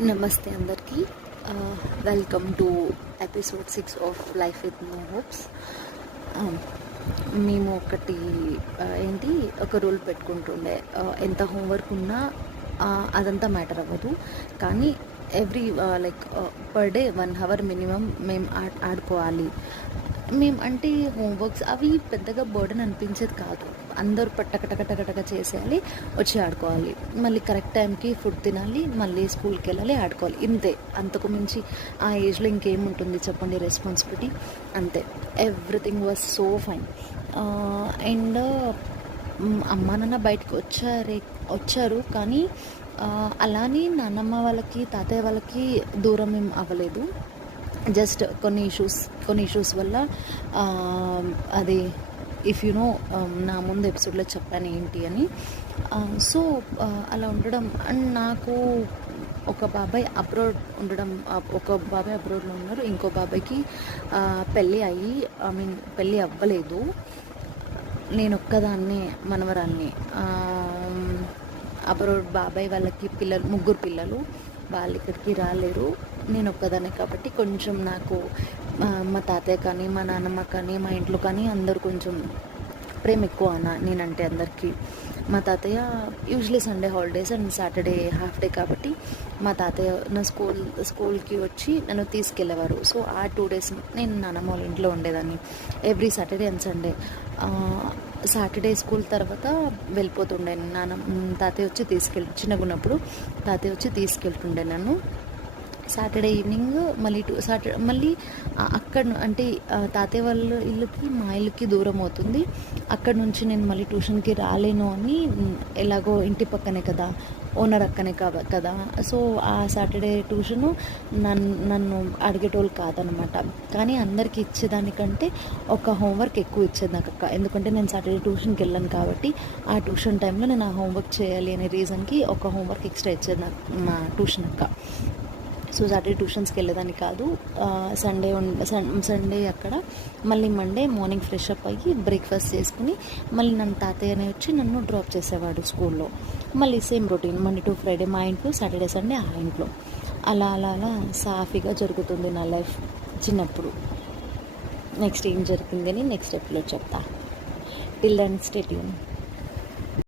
నమస్తే అందరికీ. Welcome to episode 6 of life with no hopes. మేము ఒక రూల్ పెట్టుకుంటుండే, ఎంత హోంవర్క్ ఉన్నా అదంతా మ్యాటర్ అవ్వదు, కానీ every per day 1 hour minimum మేము ఆడుకోవాలి. మేము అంటే హోంవర్క్స్ అవి పెద్దగా బర్డెన్ అనిపించేది కాదు. అందరూ టకటక చేసేయాలి, వచ్చి ఆడుకోవాలి, మళ్ళీ కరెక్ట్ టైంకి ఫుడ్ తినాలి, మళ్ళీ స్కూల్కి వెళ్ళాలి, ఆడుకోవాలి, ఇంతే. అంతకు మించి ఆ ఏజ్లో ఇంకేముంటుంది చెప్పండి, రెస్పాన్సిబిలిటీ అంతే. Everything was so fine. And అమ్మా నాన్న బయటకు వచ్చారు, కానీ అలానే నాన్నమ్మ వాళ్ళకి తాతయ్య వాళ్ళకి దూరం ఏం అవ్వలేదు. జస్ట్ కొన్ని ఇష్యూస్ వల్ల అది ఇఫ్ యు నో, నా ముందు ఎపిసోడ్లో చెప్పాను ఏంటి అని. సో అలా ఉండడం, అండ్ నాకు ఒక బాబాయ్ అబ్రాడ్లో ఉన్నారు, ఇంకో బాబాయ్కి పెళ్ళి అవ్వలేదు. నేను ఒక్కదాన్నే మనవరాల్ని. అబ్రాడ్ బాబాయ్ వాళ్ళకి ముగ్గురు పిల్లలు, వాళ్ళు ఇక్కడికి రాలేరు. నేను ఒక్కదాన్నే కాబట్టి కొంచెం నాకు మా తాతయ్య కానీ, మా నాన్నమ్మ కానీ, మా ఇంట్లో కానీ అందరూ కొంచెం ప్రేమ ఎక్కువ నేనంటే అందరికీ. మా తాతయ్య usually Sunday holidays and Saturday half day కాబట్టి మా తాతయ్య నా స్కూల్కి వచ్చి నన్ను తీసుకెళ్ళేవారు. సో ఆ 2 days నేను నాన్నమ్మ వాళ్ళ ఇంట్లో ఉండేదాన్ని, every Saturday and Sunday. Saturday school తర్వాత వెళ్ళిపోతుండే తాతయ్య వచ్చి చిన్నగా ఉన్నప్పుడు తాతయ్య వచ్చి తీసుకెళ్తుండే నన్ను. సాటర్డే ఈవినింగ్ మళ్ళీ అక్కడ అంటే తాతయ్య వాళ్ళ ఇల్లుకి మా ఇల్లుకి దూరం అవుతుంది. అక్కడ నుంచి నేను మళ్ళీ ట్యూషన్కి రాలేను అని, ఎలాగో ఇంటి పక్కనే కదా, ఓనర్ అక్కనే కదా. సో ఆ సాటర్డే ట్యూషను నన్ను అడిగేటోళ్ళు కాదనమాట. కానీ అందరికి ఇచ్చేదానికంటే ఒక హోంవర్క్ ఎక్కువ ఇచ్చేది నాకు అక్క. ఎందుకంటే నేను సాటర్డే ట్యూషన్కి వెళ్ళాను కాబట్టి ఆ ట్యూషన్ టైంలో నేను ఆ హోంవర్క్ చేయాలి అనే రీజన్కి ఒక హోంవర్క్ ఎక్స్ట్రా ఇచ్చేది నాకు మా ట్యూషన్ అక్క. సో సాటర్డే ట్యూషన్స్కి వెళ్ళేదాన్ని కాదు. సండే అక్కడ, మళ్ళీ మండే మార్నింగ్ ఫ్రెష్ అప్ అయ్యి బ్రేక్ఫాస్ట్ చేసుకుని మళ్ళీ నన్ను తాతయ్యనే వచ్చి నన్ను డ్రాప్ చేసేవాడు స్కూల్లో. మళ్ళీ same routine, Monday to Friday మా ఇంట్లో, సాటర్డే సండే ఆ ఇంట్లో. అలా సాఫీగా జరుగుతుంది నా లైఫ్ చిన్నప్పుడు. నెక్స్ట్ ఏం జరిగిందని నెక్స్ట్ ఎపిసోడ్లో చెప్తా. Till then stay tune.